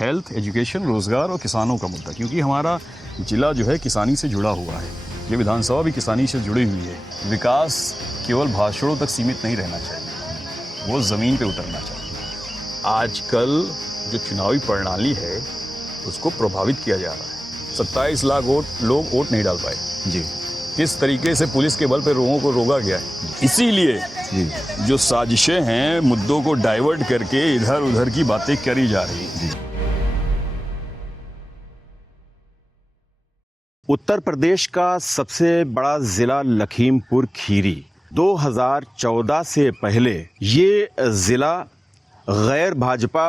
Health, education, रोज़गार और किसानों का मुद्दा, क्योंकि हमारा जिला जो है किसानी से जुड़ा हुआ है। ये विधानसभा भी किसानी से जुड़ी हुई है। विकास केवल भाषणों तक सीमित नहीं रहना चाहिए, वो ज़मीन पे उतरना चाहिए। आजकल जो चुनावी प्रणाली है उसको प्रभावित किया जा रहा है। 27 लाख लोग वोट नहीं डाल पाए जी। किस तरीके से पुलिस के बल पे लोगों को रोका गया है। इसीलिए जो साजिशें हैं, मुद्दों को डाइवर्ट करके इधर उधर की बातें करी जा रही हैं। उत्तर प्रदेश का सबसे बड़ा जिला लखीमपुर खीरी 2014 से पहले ये जिला गैर भाजपा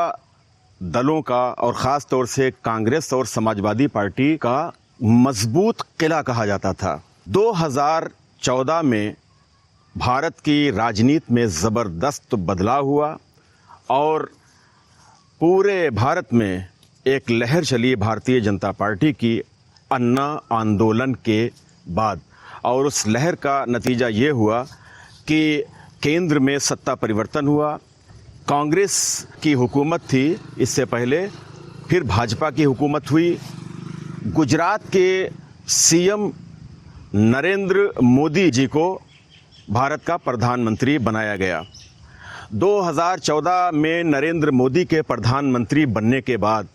दलों का और ख़ास तौर से कांग्रेस और समाजवादी पार्टी का मजबूत किला कहा जाता था। 2014 में भारत की राजनीति में ज़बरदस्त बदलाव हुआ और पूरे भारत में एक लहर चली भारतीय जनता पार्टी की अन्ना आंदोलन के बाद, और उस लहर का नतीजा ये हुआ कि केंद्र में सत्ता परिवर्तन हुआ। कांग्रेस की हुकूमत थी इससे पहले, फिर भाजपा की हुकूमत हुई। गुजरात के सीएम नरेंद्र मोदी जी को भारत का प्रधानमंत्री बनाया गया। 2014 में नरेंद्र मोदी के प्रधानमंत्री बनने के बाद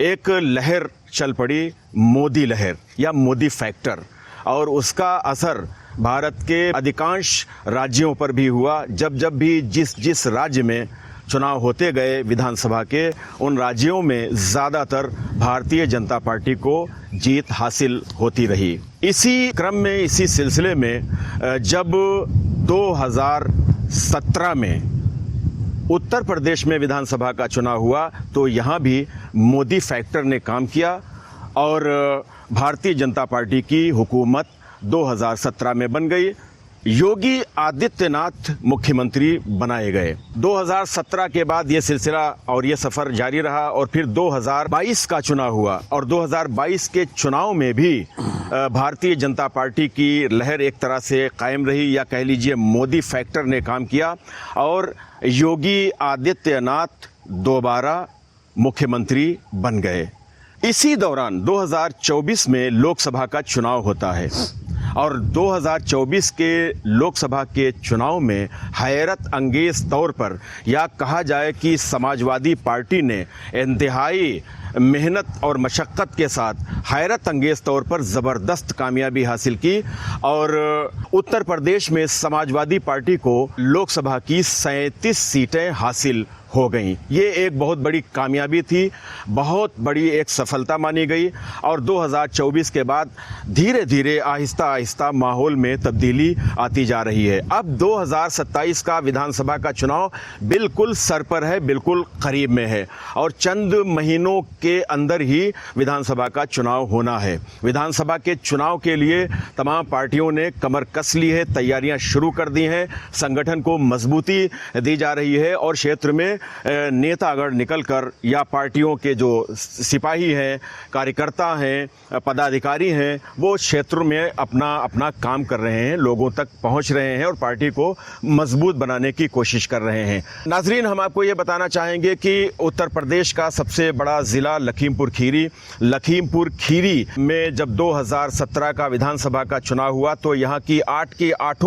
एक लहर चल पड़ी, मोदी लहर या मोदी फैक्टर, और उसका असर भारत के अधिकांश राज्यों पर भी हुआ। जब भी जिस राज्य में चुनाव होते गए विधानसभा के, उन राज्यों में ज़्यादातर भारतीय जनता पार्टी को जीत हासिल होती रही। इसी क्रम में, इसी सिलसिले में जब 2017 में उत्तर प्रदेश में विधानसभा का चुनाव हुआ तो यहाँ भी मोदी फैक्टर ने काम किया और भारतीय जनता पार्टी की हुकूमत 2017 में बन गई। योगी आदित्यनाथ मुख्यमंत्री बनाए गए। 2017 के बाद ये सिलसिला और ये सफ़र जारी रहा और फिर 2022 का चुनाव हुआ और 2022 के चुनाव में भी भारतीय जनता पार्टी की लहर एक तरह से कायम रही, या कह लीजिए मोदी फैक्टर ने काम किया और योगी आदित्यनाथ दोबारा मुख्यमंत्री बन गए। इसी दौरान 2024 में लोकसभा का चुनाव होता है और 2024 के लोकसभा के चुनाव में हैरत अंगेज तौर पर, या कहा जाए कि समाजवादी पार्टी ने इंतहाई मेहनत और मशक्क़त के साथ हैरत अंगेज तौर पर ज़बरदस्त कामयाबी हासिल की और उत्तर प्रदेश में समाजवादी पार्टी को लोकसभा की 37 सीटें हासिल हो गई। ये एक बहुत बड़ी कामयाबी थी, बहुत बड़ी एक सफलता मानी गई और 2024 के बाद धीरे धीरे आहिस्ता आहिस्ता माहौल में तब्दीली आती जा रही है। अब 2027 का विधानसभा का चुनाव बिल्कुल सर पर है, बिल्कुल करीब में है और चंद महीनों के अंदर ही विधानसभा का चुनाव होना है। विधानसभा के चुनाव के लिए तमाम पार्टियों ने कमर कस ली है, तैयारियां शुरू कर दी हैं, संगठन को मजबूती दी जा रही है और क्षेत्र में नेतागण निकलकर, या पार्टियों के जो सिपाही हैं, कार्यकर्ता हैं, पदाधिकारी हैं, वो क्षेत्रों में अपना अपना काम कर रहे हैं, लोगों तक पहुंच रहे हैं और पार्टी को मजबूत बनाने की कोशिश कर रहे हैं। नाजरीन, हम आपको ये बताना चाहेंगे कि उत्तर प्रदेश का सबसे बड़ा ज़िला लखीमपुर खीरी में जब 2017 का विधानसभा का चुनाव हुआ तो यहाँ की 8 की 8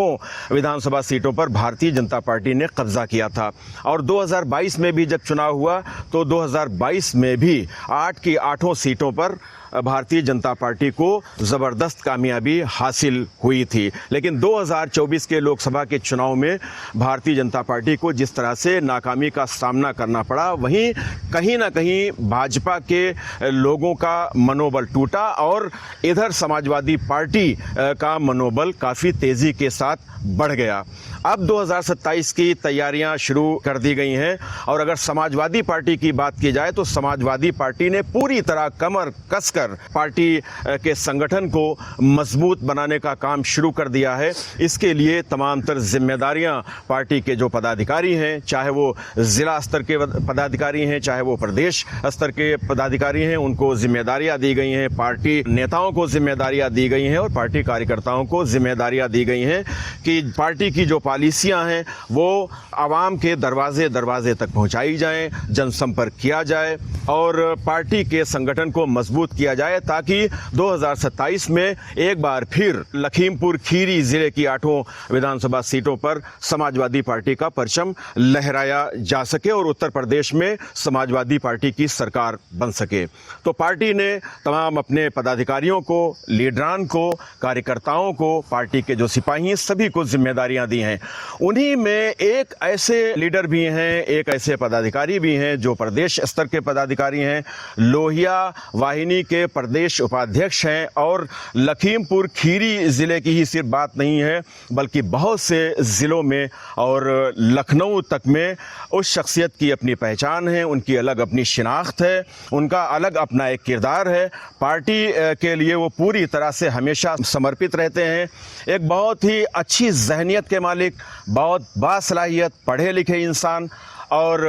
विधानसभा सीटों पर भारतीय जनता पार्टी ने कब्जा किया था और 2022 में भी जब चुनाव हुआ तो 2022 में भी 8 की 8 सीटों पर भारतीय जनता पार्टी को ज़बरदस्त कामयाबी हासिल हुई थी। लेकिन 2024 के लोकसभा के चुनाव में भारतीय जनता पार्टी को जिस तरह से नाकामी का सामना करना पड़ा, वहीं कहीं ना कहीं भाजपा के लोगों का मनोबल टूटा और इधर समाजवादी पार्टी का मनोबल काफ़ी तेज़ी के साथ बढ़ गया। अब 2027 की तैयारियां शुरू कर दी गई हैं और अगर समाजवादी पार्टी की बात की जाए तो समाजवादी पार्टी ने पूरी तरह कमर कसकर मिलकर पार्टी के संगठन को मजबूत बनाने का काम शुरू कर दिया है। इसके लिए तमाम तर जिम्मेदारियां पार्टी के जो पदाधिकारी हैं, चाहे वो ज़िला स्तर के पदाधिकारी हैं, चाहे वो प्रदेश स्तर के पदाधिकारी हैं, उनको जिम्मेदारियां दी गई हैं, पार्टी नेताओं को जिम्मेदारियां दी गई हैं और पार्टी कार्यकर्ताओं को जिम्मेदारियां दी गई हैं कि पार्टी की जो पॉलिसियां हैं वो आवाम के दरवाजे दरवाजे तक पहुंचाई जाएं, जनसंपर्क किया जाए और पार्टी के संगठन को मजबूत किया जाए, ताकि 2027 में एक बार फिर लखीमपुर खीरी जिले की 8 विधानसभा सीटों पर समाजवादी पार्टी का परचम लहराया जा सके और उत्तर प्रदेश में समाजवादी पार्टी की सरकार बन सके। तो पार्टी ने तमाम अपने पदाधिकारियों को, लीडरान को, कार्यकर्ताओं को, पार्टी के जो सिपाही हैं, सभी को जिम्मेदारियां दी हैं। उन्हीं में एक ऐसे लीडर भी हैं, एक ऐसे पदाधिकारी भी हैं जो प्रदेश स्तर के पदाधिकारी हैं, लोहिया वाहिनी के प्रदेश उपाध्यक्ष हैं और लखीमपुर खीरी जिले की ही सिर्फ बात नहीं है बल्कि बहुत से ज़िलों में और लखनऊ तक में उस शख्सियत की अपनी पहचान है, उनकी अलग अपनी शिनाख्त है, उनका अलग अपना एक किरदार है। पार्टी के लिए वो पूरी तरह से हमेशा समर्पित रहते हैं। एक बहुत ही अच्छी जहनियत के मालिक, बहुत बासलाहियत, पढ़े लिखे इंसान और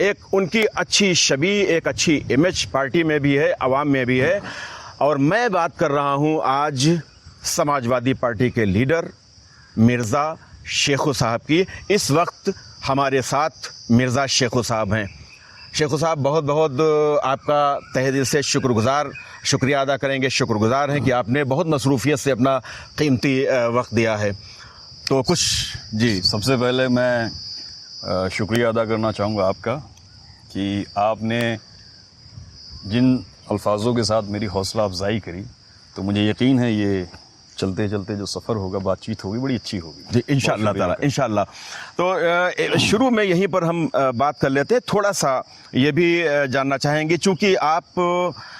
एक उनकी अच्छी छवि, एक अच्छी इमेज पार्टी में भी है, आवाम में भी है। और मैं बात कर रहा हूं आज समाजवादी पार्टी के लीडर मिर्ज़ा शेखू साहब की। इस वक्त हमारे साथ मिर्ज़ा शेखू साहब हैं। शेखू साहब, बहुत बहुत आपका तहे दिल से शुक्रिया अदा करेंगे, शुक्रगुजार हैं कि आपने बहुत मसरूफियत से अपना कीमती वक्त दिया है। तो कुछ जी, सबसे पहले मैं शुक्रिया अदा करना चाहूँगा आपका कि आपने जिन अल्फाजों के साथ मेरी हौसला अफजाई करी, तो मुझे यकीन है ये चलते चलते जो सफ़र होगा, बातचीत होगी, बड़ी अच्छी होगी जी, इंशाअल्लाह ताला, इंशाअल्लाह। तो शुरू में यहीं पर हम बात कर लेते हैं। थोड़ा सा ये भी जानना चाहेंगे, चूँकि आप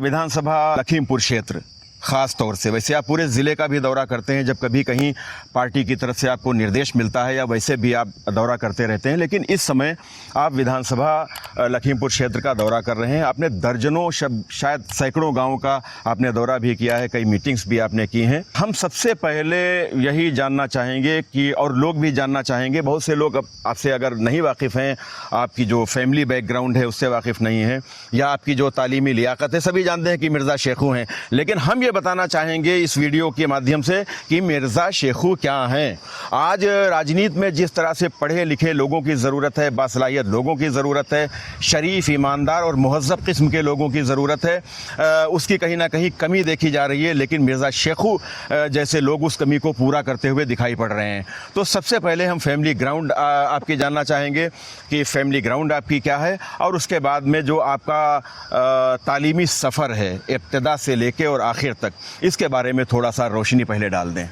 विधानसभा लखीमपुर क्षेत्र ख़ास तौर से, वैसे आप पूरे ज़िले का भी दौरा करते हैं जब कभी कहीं पार्टी की तरफ से आपको निर्देश मिलता है, या वैसे भी आप दौरा करते रहते हैं, लेकिन इस समय आप विधानसभा लखीमपुर क्षेत्र का दौरा कर रहे हैं। आपने दर्जनों, शायद सैकड़ों गांवों का आपने दौरा भी किया है, कई मीटिंग्स भी आपने की हैं। हम सबसे पहले यही जानना चाहेंगे कि, और लोग भी जानना चाहेंगे, बहुत से लोग आपसे अगर नहीं वाकिफ़ हैं, आपकी जो फैमिली बैकग्राउंड है उससे वाकिफ़ नहीं है, या आपकी जो तालीमी लियाकत है, सभी जानते हैं कि मिर्ज़ा शेखू हैं, लेकिन हम बताना चाहेंगे इस वीडियो के माध्यम से कि मिर्ज़ा शेखू क्या हैं। आज राजनीति में जिस तरह से पढ़े लिखे लोगों की ज़रूरत है, बासलाहियत लोगों की ज़रूरत है, शरीफ, ईमानदार और मुहज़्ज़ब किस्म के लोगों की ज़रूरत है, उसकी कहीं ना कहीं कमी देखी जा रही है, लेकिन मिर्ज़ा शेखू जैसे लोग उस कमी को पूरा करते हुए दिखाई पड़ रहे हैं। तो सबसे पहले हम फैमिली ग्राउंड आपकी जानना चाहेंगे कि फैमिली ग्राउंड आपकी क्या है, और उसके बाद में जो आपका तालीमी सफ़र है इब्तिदा से लेके और आखिर तक, इसके बारे में थोड़ा सा रोशनी पहले डाल दें।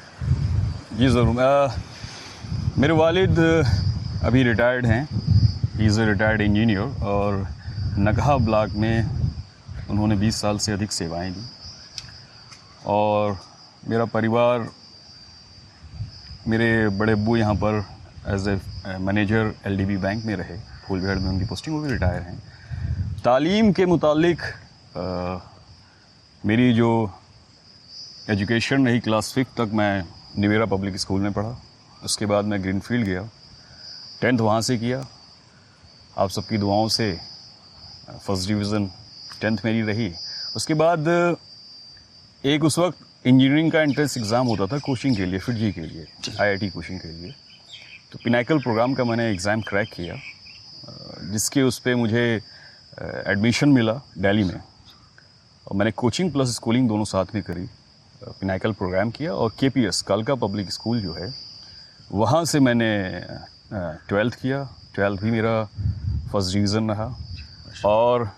जी ज़रूर। मेरे वालिद अभी रिटायर्ड हैं, he is a retired engineer, और नगहा ब्लॉक में उन्होंने 20 साल से अधिक सेवाएं दी। और मेरा परिवार, मेरे बड़े अब्बू यहाँ पर as a manager LDB bank में रहे, फूलबेड़ में उनकी पोस्टिंग, वो भी रिटायर हैं। तालीम के मुतालिक मेरी जो एजुकेशन रही, क्लास 5 तक मैं निवेरा पब्लिक स्कूल में पढ़ा। उसके बाद मैं ग्रीनफील्ड गया, 10th वहाँ से किया। आप सबकी दुआओं से फर्स्ट डिवीज़न 10th मेरी रही। उसके बाद एक उस वक्त इंजीनियरिंग का एंट्रेंस एग्ज़ाम होता था कोचिंग के लिए, फिटजी के लिए, IIT कोचिंग के लिए। तो पिनाकल प्रोग्राम का मैंने एग्ज़ाम क्रैक किया, जिसके उस पर मुझे एडमिशन मिला दिल्ली में, और मैंने कोचिंग प्लस स्कूलिंग दोनों साथ में करी। पिनाकल प्रोग्राम किया और KPS कालका पब्लिक स्कूल जो है, वहाँ से मैंने 12th किया। 12th भी मेरा फर्स्ट डिवीज़न रहा, और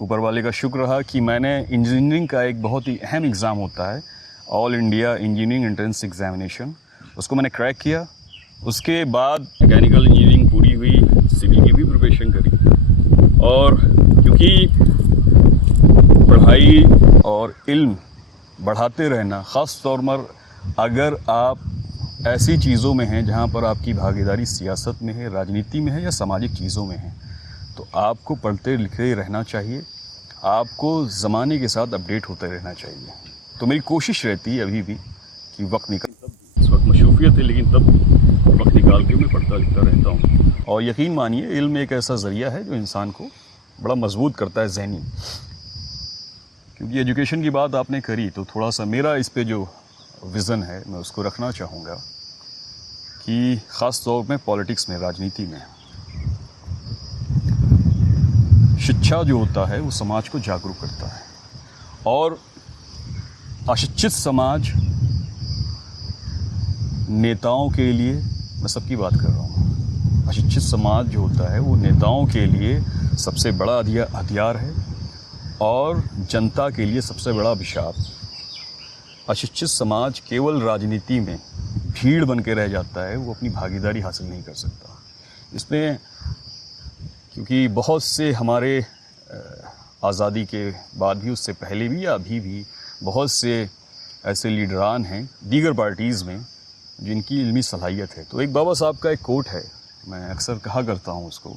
ऊपर वाले का शुक्र रहा कि मैंने इंजीनियरिंग का एक बहुत ही अहम एग्ज़ाम होता है, all India engineering entrance examination, उसको मैंने क्रैक किया। उसके बाद मैकेनिकल इंजीनियरिंग पूरी हुई, सिविल की भी प्रिपरेशन करी। और क्योंकि पढ़ाई और इल्म बढ़ाते रहना, ख़ास तौर पर अगर आप ऐसी चीज़ों में हैं जहाँ पर आपकी भागीदारी सियासत में है, राजनीति में है, या सामाजिक चीज़ों में है, तो आपको पढ़ते लिखते रहना चाहिए। आपको ज़माने के साथ अपडेट होते रहना चाहिए। तो मेरी कोशिश रहती है अभी भी कि वक्त निकाल, इस वक्त मशरूफियत है लेकिन तब भी वक्त निकाल के मैं पढ़ता लिखता रहता हूँ। और यकीन मानिए इल्म एक ऐसा ज़रिया है जो इंसान को बड़ा मजबूत करता है ज़हनी। क्योंकि एजुकेशन की बात आपने करी तो थोड़ा सा मेरा इस पे जो विज़न है मैं उसको रखना चाहूँगा कि ख़ास तौर में पॉलिटिक्स में, राजनीति में शिक्षा जो होता है वो समाज को जागरूक करता है। और अशिक्षित समाज नेताओं के लिए, मैं सबकी बात कर रहा हूँ, अशिक्षित समाज जो होता है वो नेताओं के लिए सबसे बड़ा हथियार है और जनता के लिए सबसे बड़ा अभिशाप। अशिक्षित समाज केवल राजनीति में भीड़ बन के रह जाता है, वो अपनी भागीदारी हासिल नहीं कर सकता। इसमें क्योंकि बहुत से हमारे आज़ादी के बाद भी, उससे पहले भी या अभी भी बहुत से ऐसे लीडरान हैं दीगर पार्टीज़ में जिनकी इल्मी सलाहियत है। तो एक बाबा साहब का एक कोट है, मैं अक्सर कहा करता हूँ उसको,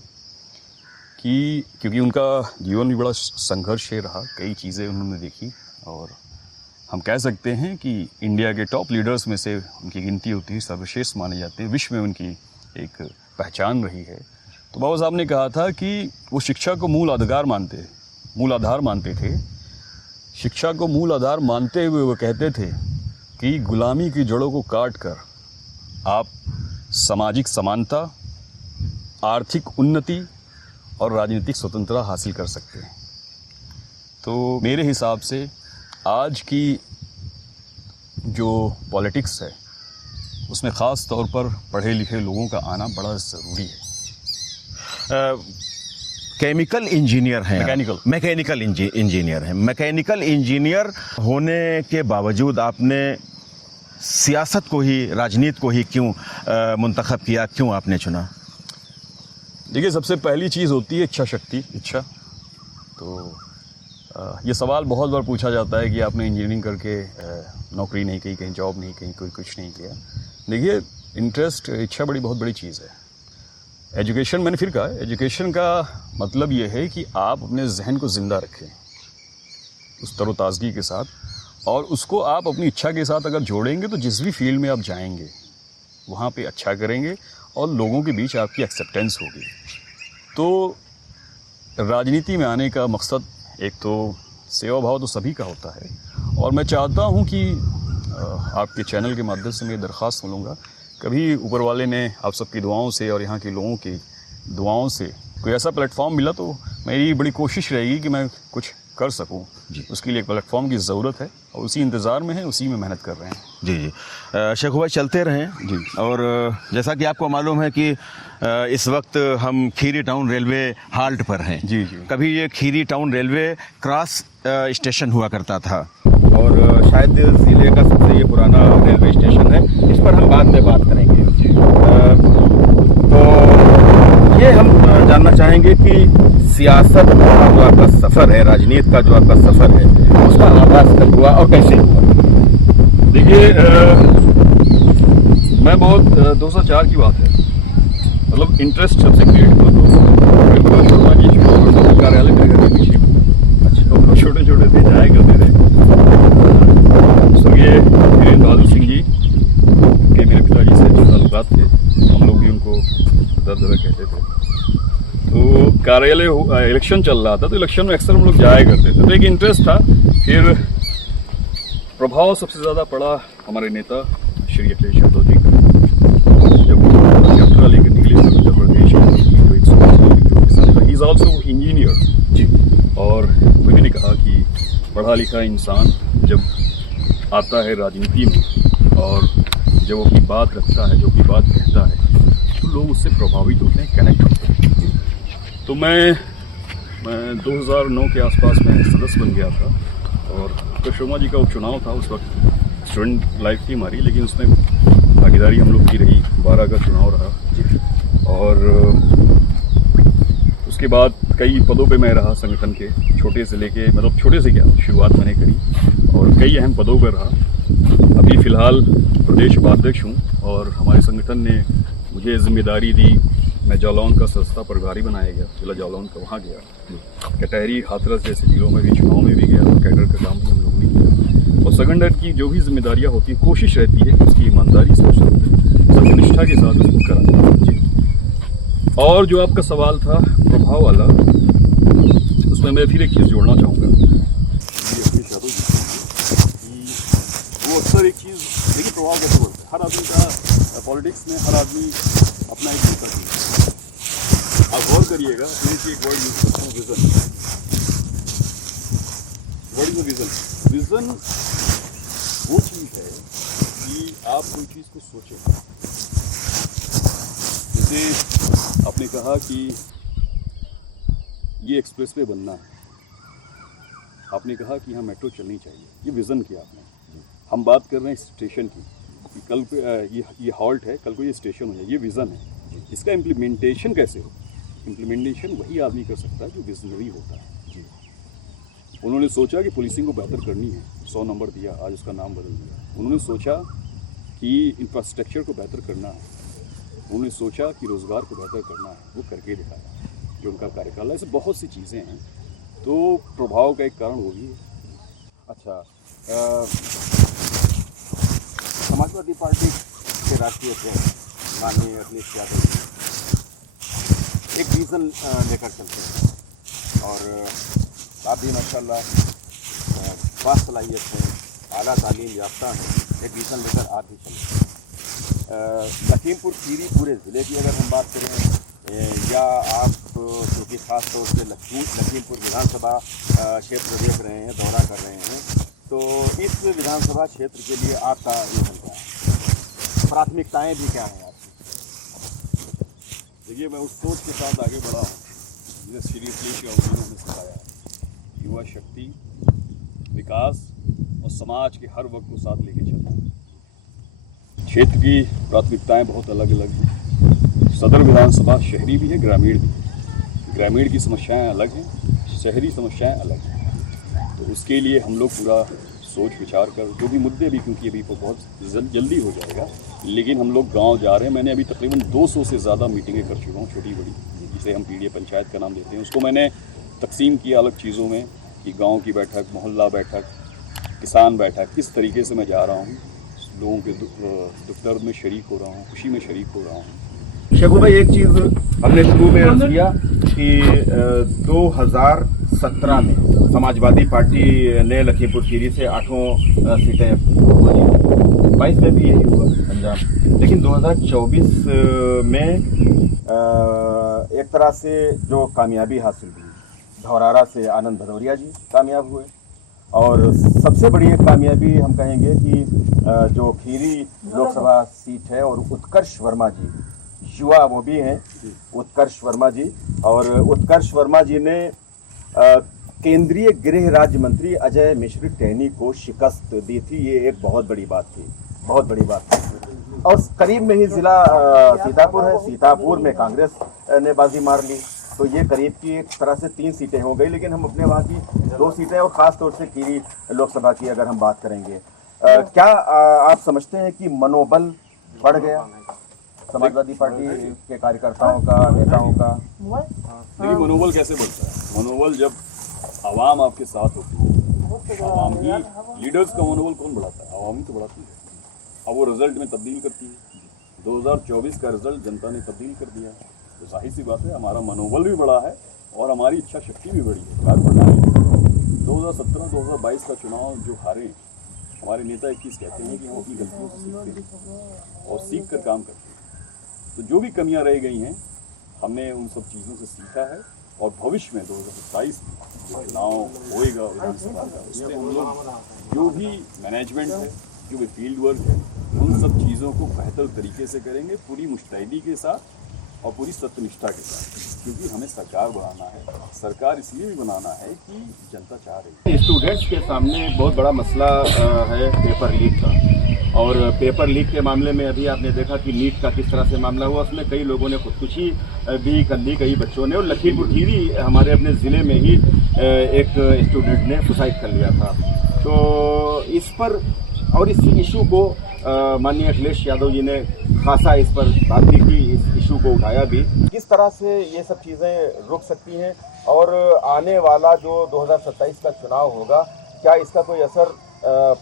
कि क्योंकि उनका जीवन भी बड़ा संघर्ष है रहा, कई चीज़ें उन्होंने देखी और हम कह सकते हैं कि इंडिया के टॉप लीडर्स में से उनकी गिनती होती है, सर्वश्रेष्ठ माने जाते हैं, विश्व में उनकी एक पहचान रही है। तो बाबा साहब ने कहा था कि वो शिक्षा को मूल आधार मानते थे। शिक्षा को मूल आधार मानते हुए वो कहते थे कि गुलामी की जड़ों को काट कर आप सामाजिक समानता, आर्थिक उन्नति और राजनीतिक स्वतंत्रता हासिल कर सकते हैं। तो मेरे हिसाब से आज की जो पॉलिटिक्स है उसमें ख़ास तौर पर पढ़े लिखे लोगों का आना बड़ा ज़रूरी है। केमिकल इंजीनियर हैं, मैकेनिकल इंजीनियर हैं। मैकेनिकल इंजीनियर होने के बावजूद आपने सियासत को ही, राजनीति को ही क्यों मुंतखब किया, क्यों आपने चुना? देखिए, सबसे पहली चीज़ होती है इच्छा शक्ति, इच्छा। तो ये सवाल बहुत बार पूछा जाता है कि आपने इंजीनियरिंग करके नौकरी नहीं की, कहीं जॉब नहीं की, कोई कुछ नहीं किया। देखिए, इंटरेस्ट, इच्छा बहुत बड़ी चीज़ है। एजुकेशन, मैंने फिर कहा, एजुकेशन का मतलब ये है कि आप अपने जहन को ज़िंदा रखें उस तरोताज़गी के साथ, और उसको आप अपनी इच्छा के साथ अगर जोड़ेंगे तो जिस भी फील्ड में आप जाएंगे वहाँ पे अच्छा करेंगे और लोगों के बीच आपकी एक्सेप्टेंस होगी। तो राजनीति में आने का मकसद एक तो सेवा भाव तो सभी का होता है, और मैं चाहता हूँ कि आपके चैनल के माध्यम से मैं दरख्वास्त मिलूँगा, कभी ऊपर वाले ने आप सबकी दुआओं से और यहाँ के लोगों की दुआओं से कोई ऐसा प्लेटफॉर्म मिला तो मेरी बड़ी कोशिश रहेगी कि मैं कुछ कर सकूँ। उसके लिए एक प्लेटफॉर्म की ज़रूरत है और उसी इंतज़ार में है, उसी में मेहनत कर रहे हैं। जी शेख भाई, चलते रहें जी। और जैसा कि आपको मालूम है कि इस वक्त हम खीरी टाउन रेलवे हाल्ट पर हैं। जी। कभी ये Kheri town railway cross station हुआ करता था और शायद ज़िले का सबसे ये पुराना रेलवे स्टेशन है। इस पर हम बाद में बात करेंगे। तो ये हम जानना चाहेंगे कि सियासत का जो आपका सफ़र है, राजनीति का जो आपका सफ़र है, उसका आगाज़ कब हुआ और कैसे हुआ? देखिए, मैं बहुत 2004 की बात है, मतलब इंटरेस्ट सबसे क्रिएट हुआ तो शर्मा जी कार्यालय मेरे घर के पीछे। अच्छा, तो छोटे छोटे थे, जाया करते थे। स्वर्गीय वीरेंद्र बहादुर सिंह जी के मेरे पिताजी से जो ताल्लुकात थे, हम लोग भी उनको दर कहते थे। तो कार्यालय इलेक्शन चल रहा था, तो इलेक्शन में अक्सर हम लोग जाया करते थे, तो एक इंटरेस्ट था। फिर प्रभाव सबसे ज़्यादा पड़ा हमारे नेता श्री अखिलेश यादव जी का, जब यात्रा लेकर निकले उत्तर प्रदेश जो 100 ही इज़ ऑल्सो इंजीनियर जी। और उन्होंने ने कहा कि पढ़ा लिखा इंसान जब आता है राजनीति में और जब वो अपनी बात रखता है, जो अपनी बात कहता है, तो लोग उससे प्रभावित होते हैं, कनेक्ट होते हैं। तो मैं 2009 के आसपास में सदस्य बन गया था और डॉक्टर शर्मा जी का उपचुनाव था। उस वक्त स्टूडेंट लाइफ थी हमारी, लेकिन उसमें भागीदारी हम लोग की रही। 12 का चुनाव रहा जी। और उसके बाद कई पदों पे मैं रहा संगठन के, छोटे से लेके, मतलब छोटे से क्या, शुरुआत मैंने करी और कई अहम पदों पर रहा। अभी फ़िलहाल प्रदेश उपाध्यक्ष हूँ और हमारे संगठन ने मुझे जिम्मेदारी दी मैं जालौन का सस्ता प्रभारी बनाया गया, जिला जालौन का वहाँ गया। कटहरी, हाथरस जैसे जिलों में भी, चुनाव में भी गया और कैडर का काम भी हम लोगों ने किया। और सेकेंडर की जो भी जिम्मेदारियाँ होती हैं, कोशिश रहती है उसकी ईमानदारी से, सत्यनिष्ठा के साथ उसको कराना। और जो आपका सवाल था प्रभाव वाला, उसमें मैं फिर एक चीज़ जोड़ना चाहूँगा। वो अक्सर एक चीज़ देखिए, प्रभाव कैसे बढ़ता है। हर आदमी का पॉलिटिक्स में हर आदमी अपना एक होता है। आप गौर करिएगा, मैं एक वर्ड यूज करता हूँ, vision. What is the vision? Vision वो चीज़ है कि आप कोई चीज़ को सोचें। जैसे आपने कहा कि ये एक्सप्रेसवे बनना है, आपने कहा कि यहाँ मेट्रो चलनी चाहिए, ये विज़न किया आपने। हम बात कर रहे हैं स्टेशन की, कि कल को ये हॉल्ट है, कल को ये स्टेशन हो जाए, ये विज़न है। इसका इम्प्लीमेंटेशन कैसे हो? इम्प्लीमेंटेशन वही आदमी कर सकता है जो विजनरी होता है। जी, उन्होंने सोचा कि पुलिसिंग को बेहतर करनी है, 100 नंबर दिया, आज उसका नाम बदल दिया। उन्होंने सोचा कि इंफ्रास्ट्रक्चर को बेहतर करना है, उन्होंने सोचा कि रोज़गार को बेहतर करना है, वो करके दिखाया जो उनका कार्यकाल है। ऐसे बहुत सी चीज़ें हैं, तो प्रभाव का एक कारण वो भी है। अच्छा, समाजवादी पार्टी के राष्ट्रीय अध्यक्ष माननीय अखिलेश यादव एक विज़न लेकर चलते हैं और आप भी माशाल्लाह बासलाहियत हैं, आला तालीम याफ्ता हैं, एक विज़न लेकर आप भी चलते हैं। लखीमपुर खीरी पूरे ज़िले की अगर हम बात करें, या आप क्योंकि ख़ास तौर से लखीमपुर विधानसभा क्षेत्र देख रहे हैं, दौरा कर रहे हैं, तो इस विधानसभा क्षेत्र के लिए आपका विज़न क्या है? प्राथमिकताएं भी क्या हैं आपकी? देखिए, मैं उस सोच के साथ आगे बढ़ा हूँ जिसे श्री अखिलेश यादव ने सिखाया है। युवा शक्ति, विकास और समाज के हर वर्ग को साथ लेके चलना। क्षेत्र की प्राथमिकताएं बहुत अलग अलग हैं। सदर विधानसभा शहरी भी है, ग्रामीण भी है। ग्रामीण की समस्याएं अलग हैं, शहरी समस्याएं अलग हैं। तो उसके लिए हम लोग पूरा सोच विचार कर, जो भी मुद्दे भी, क्योंकि अभी तो बहुत जल्दी हो जाएगा, लेकिन हम लोग गांव जा रहे हैं। मैंने अभी तकरीबन 200 से ज़्यादा मीटिंगें कर चुका हूँ, छोटी बड़ी, जिसे हम पीडीए पंचायत का नाम देते हैं। उसको मैंने तकसीम किया अलग चीज़ों में, कि गाँव की बैठक, मोहल्ला बैठक, किसान बैठक, किस तरीके से मैं जा रहा हूँ, लोगों के दुख दर्द में शरीक हो रहा हूँ, खुशी में शरीक हो रहा हूँ। शेखू भाई, एक चीज़ हमने शुरू में अर्ज किया कि 2017 में समाजवादी पार्टी ने लखीमपुर खीरी से 8 सीटें जीती, 22 में भी यही हुआ अंजाम। लेकिन 2024 में एक तरह से जो कामयाबी हासिल हुई, धौरारा से आनंद भदौरिया जी कामयाब हुए, और सबसे बड़ी एक कामयाबी हम कहेंगे कि जो खीरी लोकसभा सीट है, और उत्कर्ष वर्मा जी, युवा वो भी हैं, उत्कर्ष वर्मा जी, और उत्कर्ष वर्मा जी ने केंद्रीय गृह राज्य मंत्री अजय मिश्र टेनी को शिकस्त दी थी। ये एक बहुत बड़ी बात थी, बहुत बड़ी बात थी। और करीब में ही जिला सीतापुर है, सीतापुर में कांग्रेस ने बाजी मार ली, तो ये करीब की एक तरह से 3 सीटें हो गई। लेकिन हम अपने वहाँ की 2 सीटें, और ख़ास तौर से खीरी लोकसभा की अगर हम बात करेंगे, क्या आप समझते हैं कि मनोबल बढ़ गया समाजवादी पार्टी के कार्यकर्ताओं का, नेताओं का? देखिए, मनोबल कैसे बढ़ता है? मनोबल जब आवाम आपके साथ होती है, आवाम ही, लीडर्स का मनोबल कौन बढ़ाता है? आवाम ही तो बढ़ाती है। अब वो रिजल्ट में तब्दील करती है। 2024 का रिजल्ट जनता ने तब्दील कर दिया, तो जाहिर सी बात है हमारा मनोबल भी बढ़ा है और हमारी इच्छा शक्ति भी बढ़ी है, बात बढ़ा है। 2017-2022 का चुनाव जो हारे, हमारे नेता एक चीज़ कहते हैं कि हम अपनी गलतियों से सीखते हैं और सीख कर काम करते हैं। तो जो भी कमियां रह गई हैं, हमने उन सब चीज़ों से सीखा है, और भविष्य में 2027 में जो चुनाव होएगा विधानसभा का, उसमें हम लोग जो भी मैनेजमेंट है, जो भी फील्ड वर्क है, उन सब चीज़ों को बेहतर तरीके से करेंगे, पूरी मुस्तैदी के साथ और पूरी सत्यनिष्ठा के साथ, क्योंकि हमें सरकार बनाना है। सरकार इसलिए भी बनाना है कि जनता चाह रही है। स्टूडेंट्स के सामने एक बहुत बड़ा मसला है पेपर लीक का, और पेपर लीक के मामले में अभी आपने देखा कि नीट का किस तरह से मामला हुआ, उसमें कई लोगों ने खुदकुशी भी कर ली, कई बच्चों ने, और लखीमपुर खीरी हमारे अपने ज़िले में ही एक स्टूडेंट ने सुसाइड कर लिया था। तो इस पर और इस इशू को माननीय अखिलेश यादव जी ने खासा इस पर बात भी की, इस इशू को उठाया भी। किस तरह से ये सब चीज़ें रुक सकती हैं और आने वाला जो 2027 का चुनाव होगा, क्या इसका कोई असर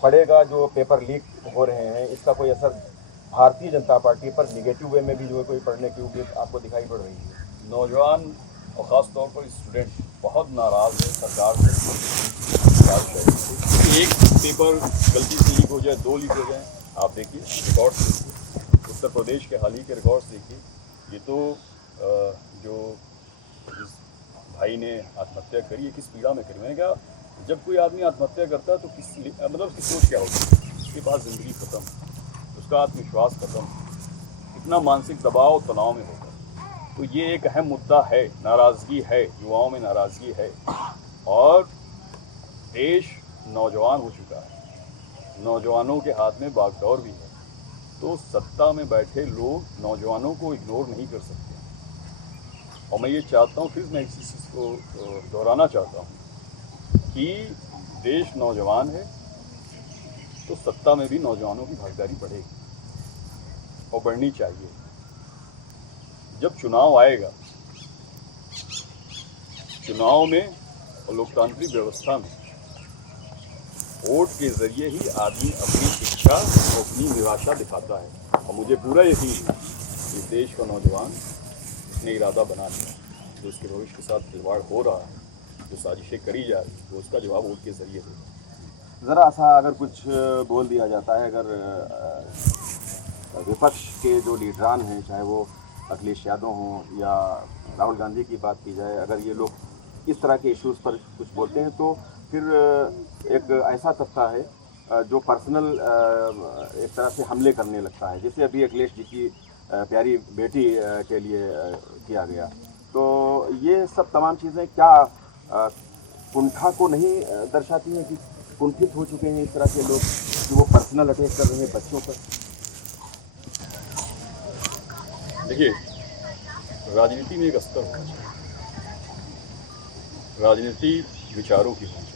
पड़ेगा? जो पेपर लीक हो रहे हैं, इसका कोई असर भारतीय जनता पार्टी पर निगेटिव वे में भी जो है कोई पड़ने की उम्मीद आपको दिखाई पड़ रही है? नौजवान और ख़ास तौर पर स्टूडेंट बहुत नाराज़ है सरकार से। एक पेपर गलती से लीक हो जाए, 2 लीक हो जाए, आप देखिए रिकॉर्ड्स देखिए, उत्तर प्रदेश के हाल ही के रिकॉर्ड्स देखिए। ये तो जो जिस भाई ने आत्महत्या करी है, किस पीड़ा में करी। मैंने कहा जब कोई आदमी आत्महत्या करता है तो मतलब उसकी सोच क्या होती है? उसके पास ज़िंदगी ख़त्म, उसका आत्मविश्वास ख़त्म, इतना मानसिक दबाव तनाव में होता है। तो ये एक अहम मुद्दा है, नाराज़गी है, युवाओं में नाराज़गी है और देश नौजवान हो चुका है, नौजवानों के हाथ में बागडोर भी है। तो सत्ता में बैठे लोग नौजवानों को इग्नोर नहीं कर सकते। और मैं ये चाहता हूँ, फिर मैं इसी चीज़ को दोहराना चाहता हूँ कि देश नौजवान है तो सत्ता में भी नौजवानों की भागीदारी बढ़ेगी और बढ़नी चाहिए। जब चुनाव आएगा, चुनाव में और लोकतांत्रिक व्यवस्था में वोट के जरिए ही आदमी अपनी इच्छा और अपनी निराशा दिखाता है। और मुझे पूरा यकीन है कि देश का नौजवान उसने इरादा बना लिया, जो उसके भविष्य के साथ खिलवाड़ हो रहा है, जो साजिशें करी जा रही है, तो उसका जवाब वोट के जरिए होगा। ज़रा सा अगर कुछ बोल दिया जाता है, अगर विपक्ष के जो लीडरान हैं, चाहे वो अखिलेश यादव हों या राहुल गांधी की बात की जाए, अगर ये लोग इस तरह के इश्यूज़ पर कुछ बोलते हैं तो फिर एक ऐसा तबका है जो पर्सनल एक तरह से हमले करने लगता है, जैसे अभी अखिलेश जी की प्यारी बेटी के लिए किया गया। तो ये सब तमाम चीज़ें क्या कुंठा को नहीं दर्शाती हैं कि कुंठित हो चुके हैं इस तरह के लोग कि वो पर्सनल अटैक कर रहे हैं बच्चों पर? देखिए, राजनीति में एक स्तर होना चाहिए, राजनीति विचारों की होनी चाहिए,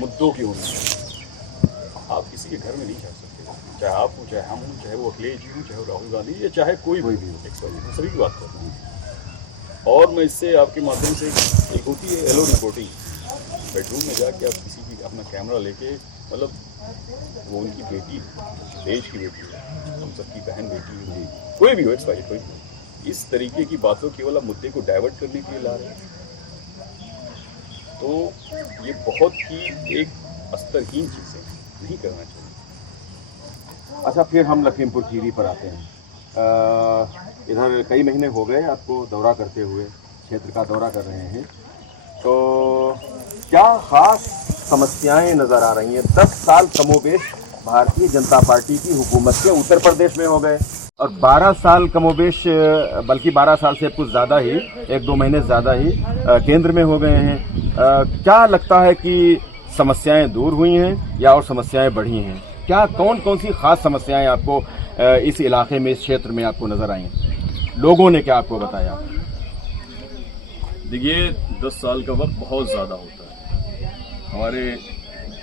मुद्दों की होनी चाहिए। आप किसी के घर में नहीं जा सकते, चाहे आप हो, चाहे हम हो, चाहे वो अखिलेश जी हो, चाहे राहुल गांधी या चाहे कोई भी हो, मैं सभी की बात कर रहा हूँ। और मैं इससे आपके माध्यम से एक होती है एलो रिपोर्टिंग, बेडरूम में जाके आप किसी की अपना कैमरा लेके, मतलब वो उनकी बेटी, देश की बेटी है, हम सबकी बहन बेटी है, कोई भी हो, कोई भी, इस तरीके की बातों केवल आप मुद्दे को डाइवर्ट करने के लिए ला रहे हैं, तो ये बहुत ही एक स्तरहीन चीज़ है, नहीं करना चाहिए। अच्छा, फिर हम लखीमपुर खीरी पर आते हैं। इधर कई महीने हो गए आपको दौरा करते हुए, क्षेत्र का दौरा कर रहे हैं, तो क्या ख़ास समस्याएं नज़र आ रही हैं? 10 साल कमोबेश भारतीय जनता पार्टी की हुकूमत के उत्तर प्रदेश में हो गए और 12 साल कमोबेश, बल्कि 12 साल से कुछ ज़्यादा ही, 1-2 महीने ज़्यादा ही केंद्र में हो गए हैं। क्या लगता है कि समस्याएं दूर हुई हैं या और समस्याएं बढ़ी हैं? क्या कौन कौन सी खास समस्याएं आपको इस इलाके में, इस क्षेत्र में आपको नज़र आई? लोगों ने क्या आपको बताया? देखिए, 10 साल का वक्त बहुत ज़्यादा होता है। हमारे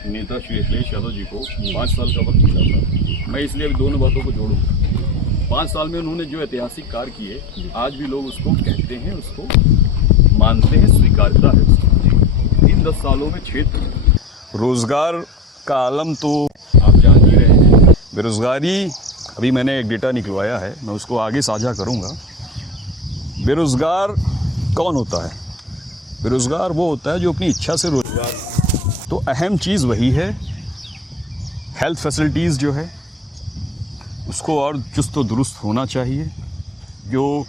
नेता श्री अखिलेश यादव जी को 5 साल का वक्त मिला था। मैं इसलिए अभी दोनों बातों को जोड़ूंगा। 5 साल में उन्होंने जो ऐतिहासिक कार्य किए, आज भी लोग उसको कहते हैं, उसको मानते हैं, स्वीकारता है उसको। इन 10 सालों में क्षेत्र रोजगार का आलम तो आप जान ही रहे हैं। बेरोजगारी, अभी मैंने एक डेटा निकलवाया है, मैं उसको आगे साझा करूंगा। बेरोजगार कौन होता है? बेरोजगार वो होता है जो अपनी इच्छा से रोजगार, तो अहम चीज़ वही है। हेल्थ फैसिलिटीज़ जो है उसको और चुस्त और दुरुस्त होना चाहिए। जो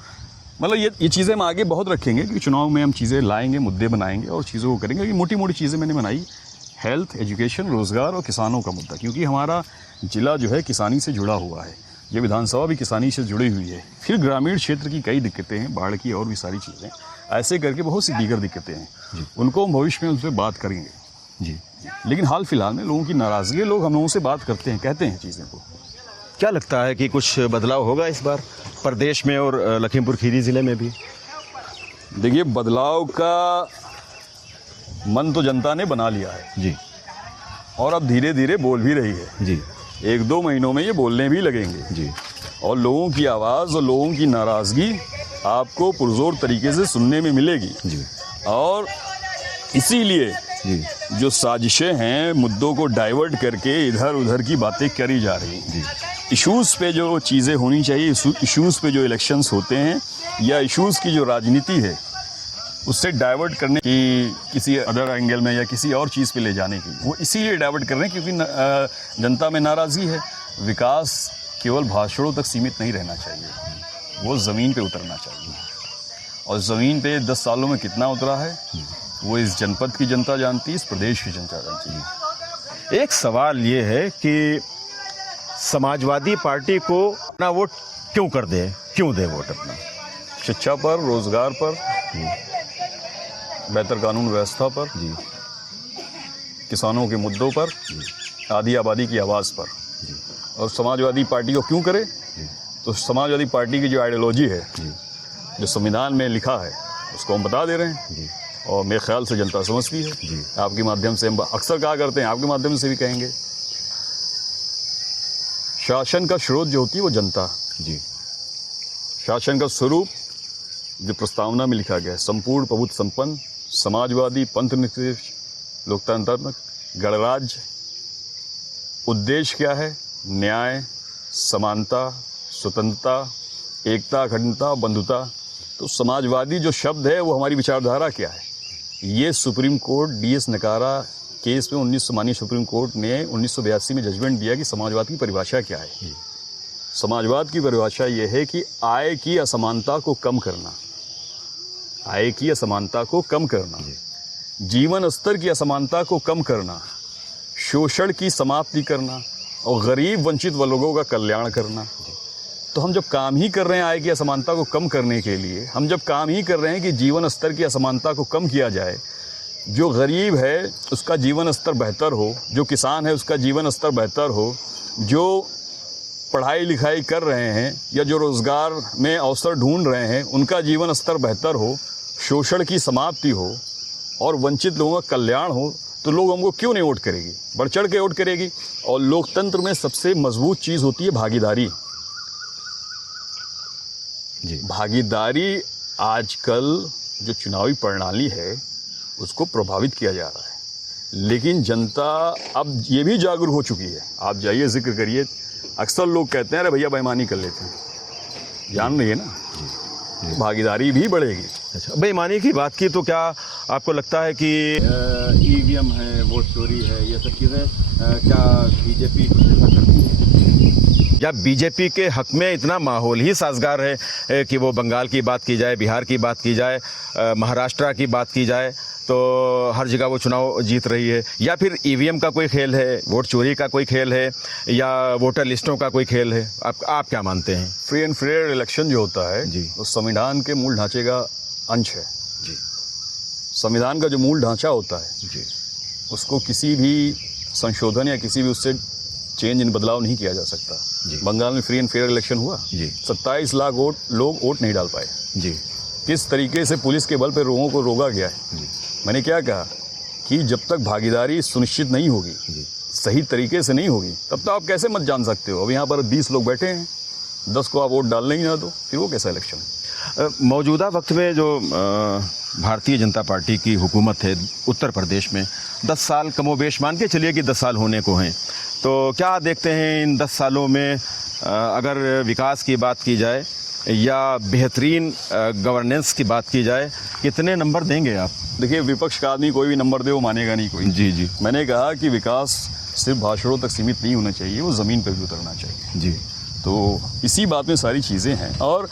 मतलब ये चीज़ें हम आगे बहुत रखेंगे कि चुनाव में हम चीज़ें लाएंगे, मुद्दे बनाएंगे और चीज़ों को करेंगे। ये मोटी मोटी चीज़ें मैंने बनाई, हेल्थ, एजुकेशन, रोज़गार और किसानों का मुद्दा, क्योंकि हमारा ज़िला जो है किसानी से जुड़ा हुआ है। ये विधानसभा भी किसानी से जुड़ी हुई है। फिर ग्रामीण क्षेत्र की कई दिक्कतें हैं, बाढ़ की और भी सारी चीज़ें, ऐसे करके बहुत सी दीगर दिक्कतें हैं, उनको हम भविष्य में उनसे बात करेंगे जी। लेकिन हाल फिलहाल में लोगों की नाराज़गी, लोग हम लोगों से बात करते हैं, कहते हैं चीज़ें को। क्या लगता है कि कुछ बदलाव होगा इस बार प्रदेश में और लखीमपुर खीरी ज़िले में भी? देखिए, बदलाव का मन तो जनता ने बना लिया है जी, और अब धीरे धीरे बोल भी रही है जी। 1-2 महीनों में ये बोलने भी लगेंगे जी और लोगों की आवाज़ और लोगों की नाराज़गी आपको पुरजोर तरीके से सुनने में मिलेगी। जी और इसीलिए जी जो साजिशें हैं, मुद्दों को डाइवर्ट करके इधर उधर की बातें करी जा रही हैं। जी इश्यूज़ पे जो चीज़ें होनी चाहिए, इश्यूज़ पे जो इलेक्शंस होते हैं या इश्यूज़ की जो राजनीति है उससे डाइवर्ट करने की, किसी अदर एंगल में या किसी और चीज़ पे ले जाने की, वो इसीलिए डाइवर्ट कर रहे हैं क्योंकि जनता में नाराज़गी है। विकास केवल भाषणों तक सीमित नहीं रहना चाहिए, वो ज़मीन पे उतरना चाहिए। और ज़मीन पे 10 सालों में कितना उतरा है वो इस जनपद की जनता जानती है, इस प्रदेश की जनता जानती है। एक सवाल ये है कि समाजवादी पार्टी को अपना वोट क्यों कर दे, क्यों दे वोट अपना? शिक्षा पर, रोज़गार पर, बेहतर कानून व्यवस्था पर, जी किसानों के मुद्दों पर, आधी आबादी की आवाज़ पर। जी और समाजवादी पार्टी को क्यों करे? तो समाजवादी पार्टी की जो आइडियोलॉजी है, जी जो संविधान में लिखा है, उसको हम बता दे रहे हैं जी और मेरे ख्याल से जनता समझती है। जी आपके माध्यम से हम अक्सर कहा करते हैं, आपके माध्यम से भी कहेंगे, शासन का स्रोत जो होती है वो जनता। जी शासन का स्वरूप जो प्रस्तावना में लिखा गया है, संपूर्ण प्रभुत्व संपन्न, समाजवादी, पंथनिरपेक्ष, लोकतांत्रिक गणराज्य। उद्देश्य क्या है? न्याय, समानता, स्वतंत्रता, एकता, अखंडता, बंधुता। तो समाजवादी जो शब्द है वो हमारी विचारधारा क्या है? ये सुप्रीम कोर्ट DS नकारा केस में 1900 माननीय सुप्रीम कोर्ट ने 1982 में जजमेंट दिया कि समाजवाद की परिभाषा क्या है। समाजवाद की परिभाषा ये है कि आय की असमानता को कम करना, आय की असमानता को कम करना, जीवन स्तर की असमानता को कम करना, शोषण की समाप्ति करना और गरीब वंचित वर्गों का कल्याण करना। तो हम जब काम ही कर रहे हैं आय की असमानता को कम करने के लिए, हम जब काम ही कर रहे हैं कि जीवन स्तर की असमानता को कम किया जाए, जो गरीब है उसका जीवन स्तर बेहतर हो, जो किसान है उसका जीवन स्तर बेहतर हो, जो पढ़ाई लिखाई कर रहे हैं या जो रोज़गार में अवसर ढूंढ रहे हैं उनका जीवन स्तर बेहतर हो, शोषण की समाप्ति हो और वंचित लोगों का कल्याण हो, तो लोग हमको क्यों नहीं वोट करेगी? बढ़ चढ़ के वोट करेगी। और लोकतंत्र में सबसे मजबूत चीज़ होती है भागीदारी। जी भागीदारी आजकल जो चुनावी प्रणाली है उसको प्रभावित किया जा रहा है, लेकिन जनता अब ये भी जागरूक हो चुकी है। आप जाइए, जिक्र करिए, अक्सर लोग कहते हैं अरे भैया बेईमानी कर लेते हैं, जान रही है ना, भागीदारी भी बढ़ेगी। अच्छा, बेईमानी की बात की तो क्या आपको लगता है कि EVM है, वोट चोरी है, ये सब चीज़ें क्या बीजेपी कुछ ऐसा करती है या बीजेपी के हक में इतना माहौल ही साजगार है कि वो बंगाल की बात की जाए, बिहार की बात की जाए, महाराष्ट्र की बात की जाए तो हर जगह वो चुनाव जीत रही है? या फिर EVM का कोई खेल है, वोट चोरी का कोई खेल है या वोटर लिस्टों का कोई खेल है? आप क्या मानते हैं? फ्री एंड फेयर इलेक्शन जो होता है जी, वो संविधान के मूल ढांचे का अंश है। जी, संविधान का जो मूल ढांचा होता है जी, उसको किसी भी संशोधन या किसी भी उससे चेंज इन बदलाव नहीं किया जा सकता। जी। बंगाल में फ्री एंड फेयर इलेक्शन हुआ, जी, 27 लाख लोग वोट नहीं डाल पाए। जी, किस तरीके से पुलिस के बल पर लोगों को रोका गया है। जी, मैंने क्या कहा कि जब तक भागीदारी सुनिश्चित नहीं होगी, जी, सही तरीके से नहीं होगी, तब तक आप कैसे मत जान सकते हो? अब यहाँ पर 20 लोग बैठे हैं, 10 को आप वोट डालने ही ना दो, फिर वो कैसा इलेक्शन है? मौजूदा वक्त में जो भारतीय जनता पार्टी की हुकूमत है उत्तर प्रदेश में, 10 साल कमोबेश मान के चलिए कि 10 साल होने को हैं, तो क्या देखते हैं इन 10 सालों में अगर विकास की बात की जाए या बेहतरीन गवर्नेंस की बात की जाए, कितने नंबर देंगे आप? देखिए, विपक्ष का आदमी कोई भी नंबर दे वो मानेगा नहीं कोई। जी, जी, मैंने कहा कि विकास सिर्फ भाषणों तक सीमित नहीं होना चाहिए, वो ज़मीन पर भी उतरना चाहिए। जी, तो इसी बात में सारी चीज़ें हैं। और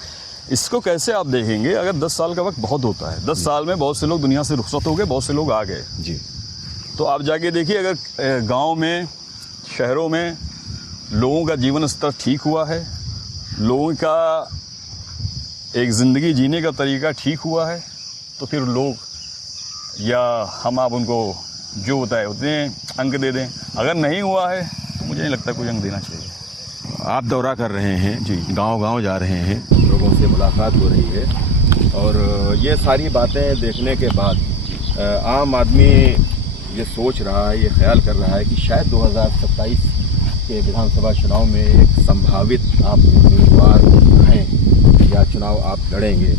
इसको कैसे आप देखेंगे? अगर 10 साल का वक्त बहुत होता है, 10 साल में बहुत से लोग दुनिया से रुखसत हो गए, बहुत से लोग आ गए। जी, तो आप जाके देखिए, अगर गांव में, शहरों में लोगों का जीवन स्तर ठीक हुआ है, लोगों का एक ज़िंदगी जीने का तरीका ठीक हुआ है, तो फिर लोग या हम आप उनको जो होता है उतने अंक दे दें। अगर नहीं हुआ है तो मुझे नहीं लगता कोई अंक देना चाहिए। आप दौरा कर रहे हैं जी, गांव-गांव जा रहे हैं, लोगों से मुलाकात हो रही है और ये सारी बातें देखने के बाद आम आदमी ये सोच रहा है, ये ख्याल कर रहा है कि शायद 2027 के विधानसभा चुनाव में एक संभावित आप उम्मीदवार हैं या चुनाव आप लड़ेंगे?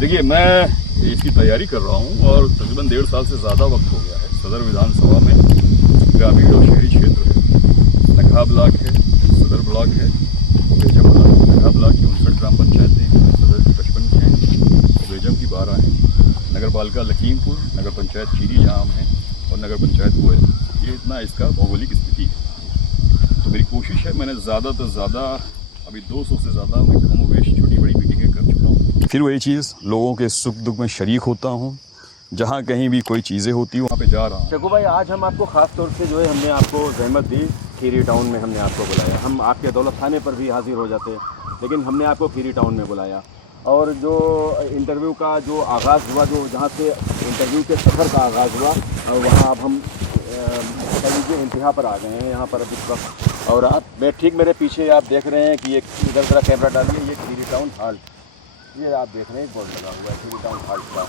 देखिए, मैं इसकी तैयारी कर रहा हूँ और तकरीबन 1.5 साल से ज़्यादा वक्त हो गया है। सदर विधानसभा में ग्रामीण और शहरी क्षेत्र है, नगहा ब्लॉक है, सदर ब्लॉक है, बेजम नगहा ब्लॉक की 59 ग्राम पंचायतें हैं, सदर की 55 हैं, बेजम की 12 हैं, नगर पालिका लखीमपुर, नगर पंचायत चीरी जाम है और नगर पंचायत कोयल। ये इतना इसका भौगोलिक स्थिति है। तो मेरी कोशिश है, मैंने ज़्यादा से ज़्यादा अभी 200 से ज़्यादा मैं कमोवेश छोटी बड़ी मीटिंगें कर चुका हूँ। फिर वही चीज़, लोगों के सुख दुख में शरीक होता हूँ, जहाँ कहीं भी कोई चीज़ें होती हैं वहाँ पे जा रहा हूँ। चकू भाई, आज हम आपको ख़ास तौर से जो है हमने आपको जहमत दी, खीरी टाउन में हमने आपको बुलाया। हम आपके दौलत खाने पर भी हाजिर हो जाते, लेकिन हमने आपको खीरी टाउन में बुलाया। और जो इंटरव्यू का जो आगाज़ हुआ, जो जहाँ से इंटरव्यू के सफ़र का आगाज़ हुआ, वहाँ अब हम कहीं इंतहा पर आ गए हैं यहाँ पर अभी इस वक्त। और आप ठीक मेरे पीछे आप देख रहे हैं कि एक इधर ज़रा कैमरा डालिए, ये खीरी टाउन हाल्ट, ये आप देख रहे हैं बोर्ड लगा हुआ है खीरी टाउन हाल्ट का।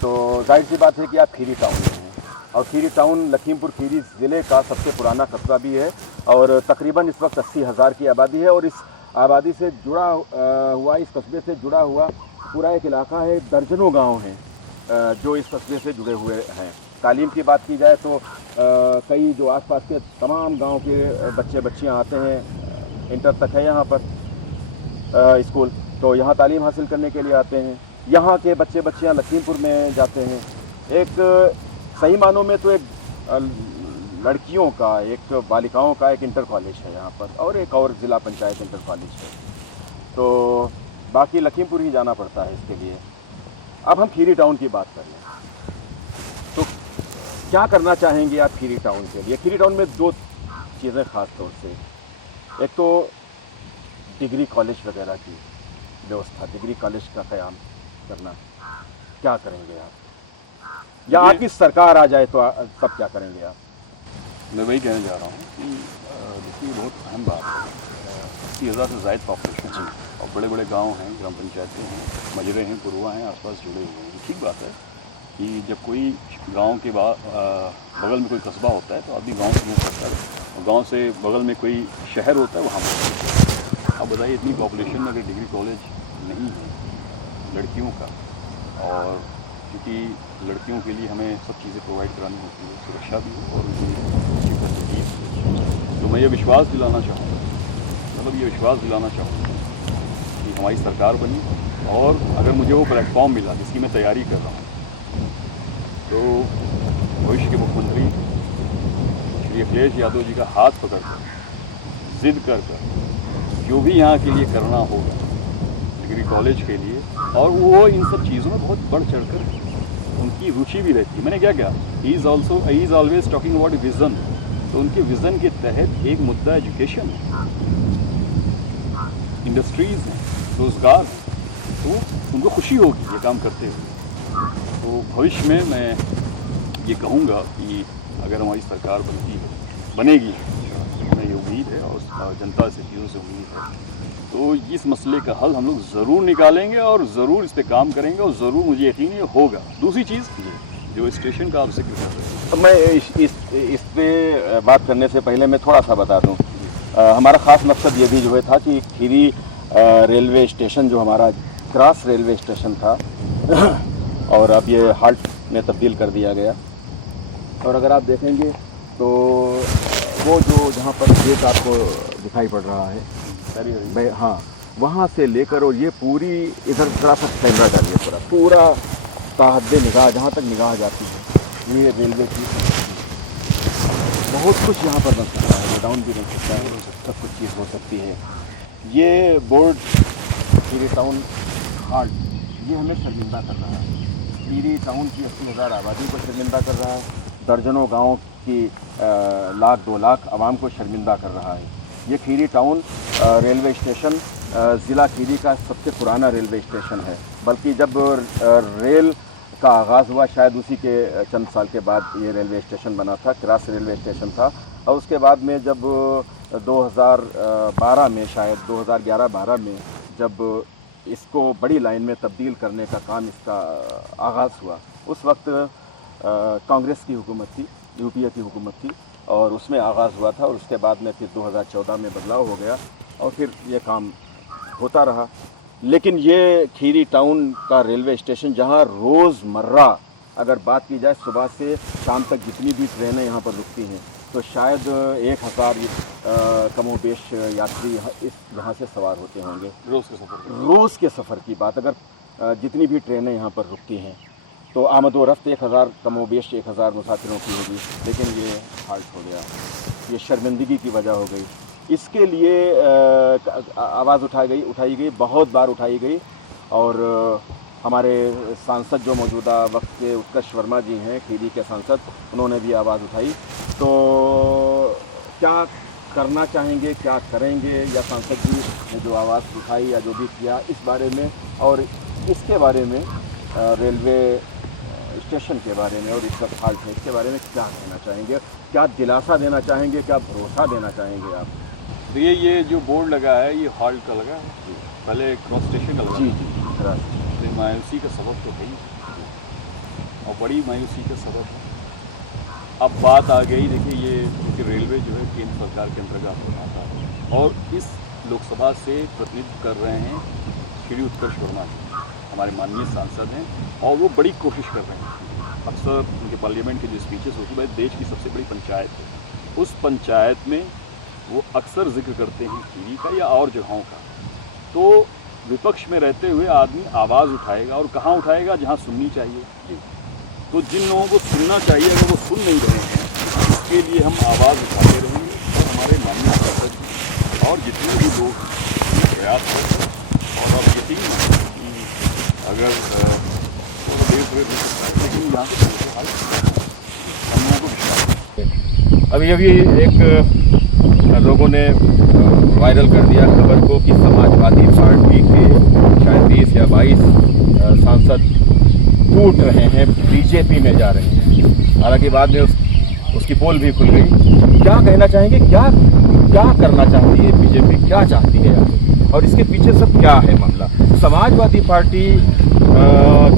तो जाहिर सी बात है कि आप खीरी टाउन में हैं और खीरी टाउन लखीमपुर खीरी ज़िले का सबसे पुराना कस्बा भी है और तकरीबन इस वक्त 80,000 की आबादी है। और इस आबादी से जुड़ा हुआ, इस कस्बे से जुड़ा हुआ पूरा एक इलाका है, दर्जनों गांव हैं जो इस कस्बे से जुड़े हुए हैं। तालीम की बात की जाए तो कई जो आसपास के तमाम गांव के बच्चे बच्चियां आते हैं, इंटर तक है यहाँ पर स्कूल, तो यहाँ तालीम हासिल करने के लिए आते हैं। यहाँ के बच्चे बच्चियाँ लखीमपुर में जाते हैं। एक सही मानों में तो एक लड़कियों का, एक बालिकाओं का एक इंटर कॉलेज है यहाँ पर और एक और ज़िला पंचायत इंटर कॉलेज है। तो बाकी लखीमपुर ही जाना पड़ता है इसके लिए। अब हम खीरी टाउन की बात कर लें तो क्या करना चाहेंगे आप खीरी टाउन के लिए? खीरी टाउन में 2 चीज़ें ख़ास तौर से, एक तो डिग्री कॉलेज वगैरह की व्यवस्था, डिग्री कॉलेज का क़याम करना, क्या करेंगे आप? या आपकी सरकार आ जाए तो तब क्या करेंगे आप? मैं वही कहने जा रहा हूँ कि देखिए, बहुत अहम बात है। 80,000 से ज़ायद पॉपुलेशन है और बड़े बड़े गांव हैं, ग्राम पंचायतें हैं, मजरे हैं, पुरवा हैं, आसपास जुड़े हुए हैं। ठीक बात है कि जब कोई गांव के बगल में कोई कस्बा होता है तो आदमी गांव से मूव करता है और गांव से बगल में कोई शहर होता है वहाँ पर। अब बताइए, इतनी पॉपुलेशन में अगर डिग्री कॉलेज नहीं है लड़कियों का, और क्योंकि लड़कियों के लिए हमें सब चीज़ें प्रोवाइड करानी होती है, सुरक्षा भी हो और उनकी फैसिलिटीज़ भी। तो मैं ये विश्वास दिलाना चाहूँगा, मतलब ये विश्वास दिलाना चाहूँगा कि हमारी सरकार बनी और अगर मुझे वो प्लेटफॉर्म मिला जिसकी मैं तैयारी कर रहा हूँ, तो भविष्य के मुख्यमंत्री श्री अखिलेश यादव जी का हाथ पकड़कर, जिद कर जो भी यहाँ के लिए करना होगा डिग्री कॉलेज के लिए, और वो इन सब चीज़ों में बहुत बढ़ चढ़कर उनकी रुचि भी रहती है। मैंने क्या किया, he is always talking about vision, तो उनके विज़न के तहत एक मुद्दा एजुकेशन है, इंडस्ट्रीज़ हैं, रोज़गार है, तो उनको खुशी होगी ये काम करते हुए। तो भविष्य में मैं ये कहूँगा कि अगर हमारी सरकार बनेगी, हमें ये उम्मीद है और जनता से चीज़ों से उम्मीद है, तो इस मसले का हल हम लोग ज़रूर निकालेंगे और ज़रूर इस पर काम करेंगे और ज़रूर मुझे यकीन है होगा। दूसरी चीज़ जो स्टेशन का आप जिक्र कर रहे हैं, तो मैं इस पे बात करने से पहले मैं थोड़ा सा बता दूं, हमारा ख़ास मकसद ये भी जो है था कि खीरी रेलवे स्टेशन जो हमारा क्रॉस रेलवे स्टेशन था और अब ये हाल्ट में तब्दील कर दिया गया। और अगर आप देखेंगे तो वो जो जहाँ पर गेट आपको दिखाई पड़ रहा है भाई, हाँ, वहाँ से लेकर और ये पूरी इधर थोड़ा सा कैमरा डालिए, पूरा ताहद्दे निगाह जहाँ तक निगाह जाती है ये रेलवे की बहुत कुछ यहाँ पर बन सकता है, गोडाउन भी बन सकता है, सब कुछ चीज़ हो सकती है। ये बोर्ड खीरी टाउन हाल्ट, ये हमें शर्मिंदा कर रहा है। खीरी टाउन की 80,000 आबादी को शर्मिंदा कर रहा है, दर्जनों गाँव की 1-2 लाख आवाम को शर्मिंदा कर रहा है। ये खीरी टाउन रेलवे स्टेशन ज़िला खीरी का सबसे पुराना रेलवे स्टेशन है, बल्कि जब रेल का आगाज़ हुआ शायद उसी के चंद साल के बाद ये रेलवे स्टेशन बना था, क्रॉस रेलवे स्टेशन था। और उसके बाद में जब 2012 में, शायद 2011-12 में जब इसको बड़ी लाइन में तब्दील करने का काम इसका आगाज़ हुआ, उस वक्त कांग्रेस की हुकूमत थी, यूपीए की हुकूमत थी। और उसमें आगाज़ हुआ था और उसके बाद में फिर 2014 में बदलाव हो गया और फिर ये काम होता रहा। लेकिन ये खीरी टाउन का रेलवे स्टेशन जहाँ रोज़मर्रा अगर बात की जाए सुबह से शाम तक जितनी भी ट्रेनें यहाँ पर रुकती हैं तो शायद 1000 कमोबेश यात्री यहाँ से सवार होते होंगे रोज़ के सफ़र की बात अगर जितनी भी ट्रेनें यहाँ पर रुकती हैं तो आमद व रफ्त 1000 कमोबेश 1000 मुसाफिरों की होगी, लेकिन ये हाल्ट हो गया। ये शर्मिंदगी की वजह हो गई। इसके लिए आवाज़ उठाई गई बहुत बार उठाई गई और हमारे सांसद जो मौजूदा वक्त के उत्कर्ष वर्मा जी हैं, खीरी के सांसद, उन्होंने भी आवाज़ उठाई। तो क्या करना चाहेंगे, क्या करेंगे, या सांसद जी ने जो आवाज़ उठाई या जो भी किया इस बारे में और इसके बारे में रेलवे स्टेशन के बारे में और इस वक्त हाल्ट है इसके बारे में क्या कहना चाहेंगे, क्या दिलासा देना चाहेंगे, क्या भरोसा देना चाहेंगे आप? देखिए ये जो बोर्ड लगा है ये हाल्ट का लगा है, पहले क्रॉस स्टेशन का लगा। जी मायूसी का सबब तो है और बड़ी मायूसी का सबब है। अब बात आ गई, देखिए ये क्योंकि रेलवे जो है केंद्र सरकार के अंतर्गत आता है और इस लोकसभा से प्रतिनिधित्व कर रहे हैं श्री उत्कर्ष वर्मा जी, हमारे माननीय सांसद हैं और वो बड़ी कोशिश कर रहे हैं। अक्सर उनके पार्लियामेंट की जो स्पीचेस होती है, देश की सबसे बड़ी पंचायत है, उस पंचायत में वो अक्सर जिक्र करते हैं खीरी का या और जगहों का। तो विपक्ष में रहते हुए आदमी आवाज़ उठाएगा और कहाँ उठाएगा, जहाँ सुननी चाहिए। तो जिन लोगों को सुनना चाहिए अगर वो सुन नहीं रहे हैं, इसके लिए हम आवाज़ उठाते रहेंगे और हमारे माननीय सांसद और जितने भी लोग प्रयास करते हैं और अब यकीन अगर लेकिन अभी एक लोगों ने वायरल कर दिया खबर को कि समाजवादी पार्टी के शायद 20 या 22 सांसद टूट रहे हैं, बीजेपी में जा रहे हैं। हालांकि बाद में उसकी पोल भी खुल गई। क्या कहना चाहेंगे, क्या करना चाहती है बीजेपी, क्या चाहती है और इसके पीछे सब क्या है मामला? समाजवादी पार्टी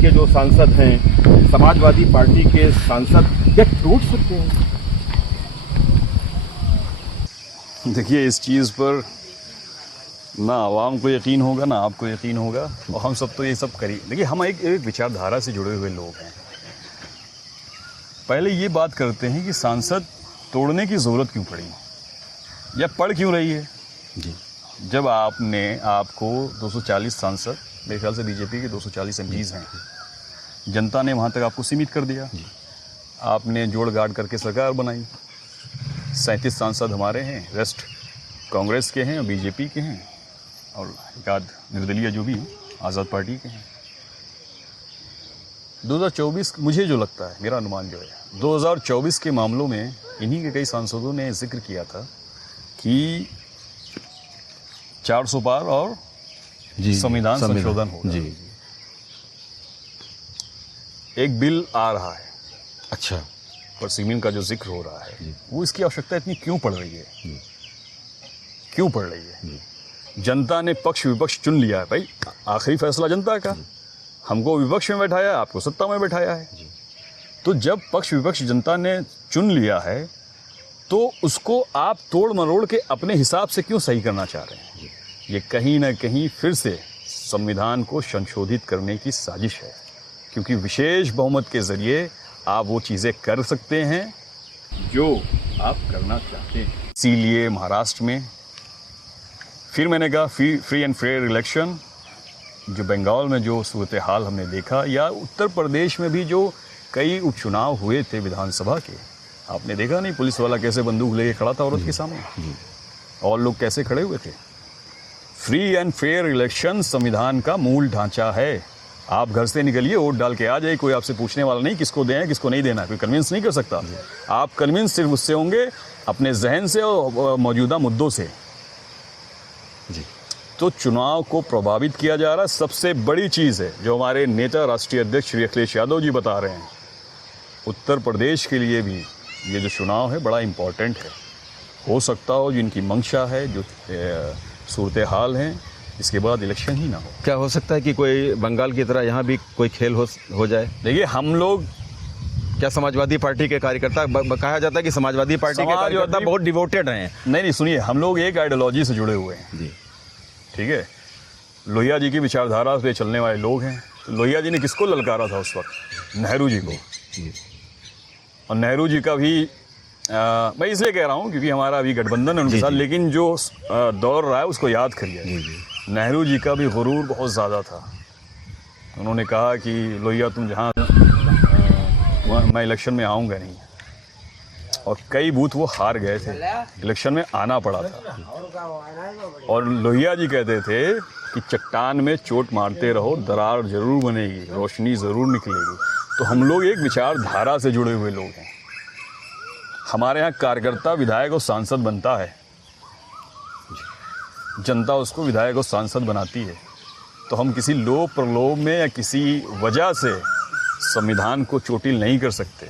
के जो सांसद हैं, समाजवादी पार्टी के सांसद क्या टूट सकते हैं? देखिए इस चीज़ पर ना आवाम को यकीन होगा ना आपको यकीन होगा और हम सब तो ये सब करी। देखिए हम एक विचारधारा से जुड़े हुए लोग हैं। पहले ये बात करते हैं कि सांसद तोड़ने की ज़रूरत क्यों पड़ी या पड़ क्यों रही है। जी, जब आपको 240 सांसद, मेरे ख्याल से बीजेपी के 240 एमपीज़ हैं, जनता ने वहाँ तक आपको सीमित कर दिया। आपने जोड़ गाड़ करके सरकार बनाई। 37 सांसद हमारे हैं, रेस्ट कांग्रेस के हैं और बीजेपी के हैं और एक आध निर्दलीय जो भी आज़ाद पार्टी के हैं। 2024 मुझे जो लगता है, मेरा अनुमान जो है 2024 के मामलों में इन्हीं के कई सांसदों ने जिक्र किया था कि 400 पार और संविधान संशोधन होगा। जी, एक बिल आ रहा है, अच्छा, पर सीमिन का जो जिक्र हो रहा है वो इसकी आवश्यकता इतनी क्यों पड़ रही है? क्यों पड़ रही है? जनता ने पक्ष विपक्ष चुन लिया है भाई, आखिरी फैसला जनता का। हमको विपक्ष में बैठाया, आपको सत्ता में बैठाया है। तो जब पक्ष विपक्ष जनता ने चुन लिया है तो उसको आप तोड़ मरोड़ के अपने हिसाब से क्यों सही करना चाह रहे हैं? ये कहीं ना कहीं फिर से संविधान को संशोधित करने की साजिश है, क्योंकि विशेष बहुमत के जरिए आप वो चीज़ें कर सकते हैं जो आप करना चाहते हैं। इसीलिए महाराष्ट्र में फिर मैंने कहा फ्री एंड फेयर इलेक्शन, जो बंगाल में जो सूरत हाल हमने देखा, या उत्तर प्रदेश में भी जो कई उपचुनाव हुए थे विधानसभा के, आपने देखा नहीं पुलिस वाला कैसे बंदूक लेके खड़ा था औरत के सामने और लोग कैसे खड़े हुए थे। फ्री एंड फेयर इलेक्शन संविधान का मूल ढांचा है। आप घर से निकलिए, वोट डाल के आ जाइए, कोई आपसे पूछने वाला नहीं किसको दें किसको नहीं देना है, कोई कन्विंस नहीं कर सकता। आप कन्विंस सिर्फ उससे होंगे अपने जहन से और मौजूदा मुद्दों से। जी, तो चुनाव को प्रभावित किया जा रहा है। सबसे बड़ी चीज़ है जो हमारे नेता राष्ट्रीय अध्यक्ष श्री अखिलेश यादव जी बता रहे हैं, उत्तर प्रदेश के लिए भी ये जो चुनाव है बड़ा इम्पोर्टेंट है। हो सकता हो जिनकी मंशा है, जो सूरत हाल हैं, इसके बाद इलेक्शन ही ना हो। क्या हो सकता है कि कोई बंगाल की तरह यहाँ भी कोई खेल हो जाए? देखिए हम लोग क्या समाजवादी पार्टी के कार्यकर्ता कहा जाता है कि समाजवादी पार्टी के कार्यकर्ता बहुत डिवोटेड हैं? नहीं, सुनिए, हम लोग एक आइडियोलॉजी से जुड़े हुए हैं जी। ठीक है, लोहिया जी की विचारधारा पे चलने वाले लोग हैं। तो लोहिया जी ने किसको ललकारा था उस वक्त? नेहरू जी को। और नेहरू जी का भी मैं इसलिए कह रहा हूँ क्योंकि हमारा अभी गठबंधन है उनके साथ, लेकिन जो दौर रहा है उसको याद करिए। नेहरू जी का भी गुरूर बहुत ज़्यादा था। उन्होंने कहा कि लोहिया तुम जहाँ मैं इलेक्शन में आऊँगा नहीं, और कई बूथ वो हार गए थे, इलेक्शन में आना पड़ा था। और लोहिया जी कहते थे कि चट्टान में चोट मारते रहो, दरार जरूर बनेगी, रोशनी ज़रूर निकलेगी। तो हम लोग एक विचारधारा से जुड़े हुए लोग हैं। हमारे यहाँ कार्यकर्ता विधायक और सांसद बनता है, जनता उसको विधायक और सांसद बनाती है। तो हम किसी लोभ प्रलोभ में या किसी वजह से संविधान को चोटिल नहीं कर सकते,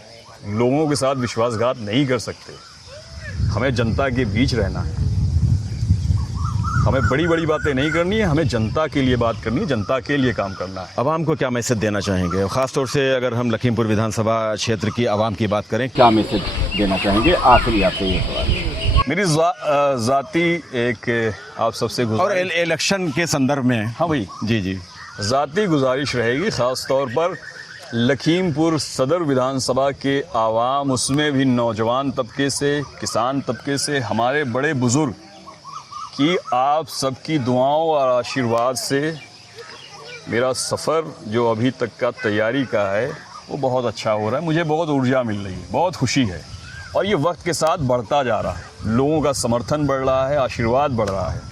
लोगों के साथ विश्वासघात नहीं कर सकते। हमें जनता के बीच रहना है, हमें बड़ी बड़ी बातें नहीं करनी है, हमें जनता के लिए बात करनी है, जनता के लिए काम करना है। आवाम को क्या मैसेज देना चाहेंगे? ख़ासतौर से अगर हम लखीमपुर विधानसभा क्षेत्र की आवाम की बात करें, क्या मैसेज देना चाहेंगे? आखिरी आपसे ये सवाल। मेरी ज़ाती एक आप सबसे और इलेक्शन के संदर्भ में। हाँ भाई, जी, ज़ाती गुजारिश रहेगी, ख़ास तौर पर लखीमपुर सदर विधानसभा के आवाम, उसमें भी नौजवान तबके से, किसान तबके से, हमारे बड़े बुज़ुर्ग कि आप सबकी दुआओं और आशीर्वाद से मेरा सफ़र जो अभी तक का तैयारी का है वो बहुत अच्छा हो रहा है। मुझे बहुत ऊर्जा मिल रही है, बहुत खुशी है, और ये वक्त के साथ बढ़ता जा रहा है। लोगों का समर्थन बढ़ रहा है, आशीर्वाद बढ़ रहा है।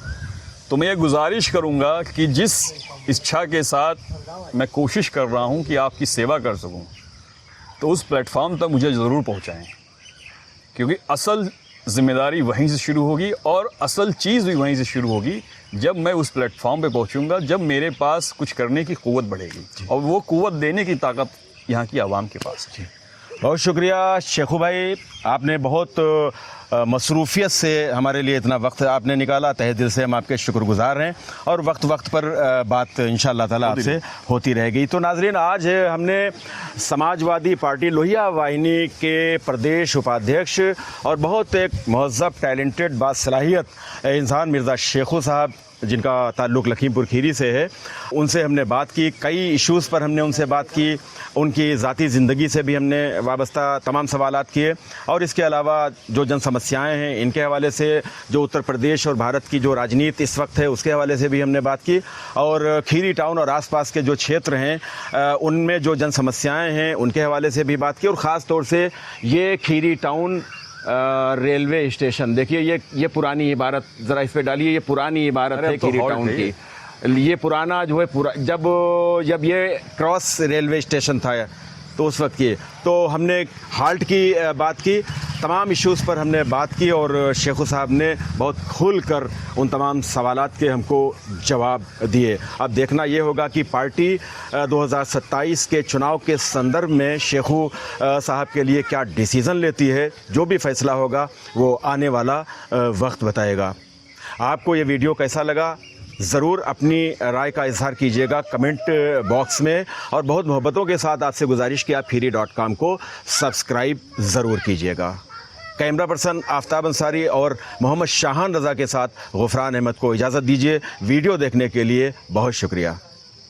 तो मैं ये गुजारिश करूँगा कि जिस इच्छा के साथ मैं कोशिश कर रहा हूँ कि आपकी सेवा कर सकूँ, तो उस प्लेटफॉर्म तक मुझे ज़रूर पहुँचाएँ, क्योंकि असल जिम्मेदारी वहीं से शुरू होगी और असल चीज़ भी वहीं से शुरू होगी जब मैं उस प्लेटफॉर्म पे पहुंचूंगा, जब मेरे पास कुछ करने की क़ुव्वत बढ़ेगी, और वो क़ुव्वत देने की ताकत यहाँ की आवाम के पास है। बहुत शुक्रिया शेखू भाई, आपने बहुत मसरूफियत से हमारे लिए इतना वक्त आपने निकाला। तहे दिल से हम आपके शुक्रगुजार हैं, और वक्त वक्त पर बात इंशाअल्लाह ताला आपसे होती रहेगी। तो नाजरीन, आज हमने समाजवादी पार्टी लोहिया वाहिनी के प्रदेश उपाध्यक्ष और बहुत एक महज़्ज़ब, टैलेंटेड, बासलाहियत इंसान मिर्ज़ा शेखू साहब, जिनका ताल्लुक़ लखीमपुर खीरी से है, उनसे हमने बात की। कई इश्यूज़ पर हमने उनसे बात की, उनकी ज़ाती ज़िंदगी से भी हमने वाबस्ता तमाम सवालात किए, और इसके अलावा जो जन समस्याएं हैं इनके हवाले से, जो उत्तर प्रदेश और भारत की जो राजनीति इस वक्त है उसके हवाले से भी हमने बात की, और खीरी टाउन और आसपास के जो क्षेत्र हैं उनमें जो जन समस्याएँ हैं उनके हवाले से भी बात की। और ख़ास तौर से ये खीरी टाउन रेलवे स्टेशन, देखिए ये पुरानी इमारत, ज़रा इस पे डालिए, ये पुरानी इमारत है खीरी टाउन की। ये पुराना जो है पूरा, जब ये क्रॉस रेलवे स्टेशन था तो उस वक्त की, तो हमने हाल्ट की बात की, तमाम इश्यूज़ पर हमने बात की, और शेखू साहब ने बहुत खुल कर उन तमाम सवालात के हमको जवाब दिए। अब देखना ये होगा कि पार्टी 2027 के चुनाव के संदर्भ में शेखू साहब के लिए क्या डिसीज़न लेती है। जो भी फ़ैसला होगा वो आने वाला वक्त बताएगा। आपको ये वीडियो कैसा लगा, ज़रूर अपनी राय का इजहार कीजिएगा कमेंट बॉक्स में, और बहुत मोहब्बतों के साथ आपसे गुजारिश कि आप खीरी.com को सब्सक्राइब ज़रूर कीजिएगा। कैमरा पर्सन आफ्ताब अंसारी और मोहम्मद शाहान रज़ा के साथ गुफरान अहमद को इजाज़त दीजिए। वीडियो देखने के लिए बहुत शुक्रिया।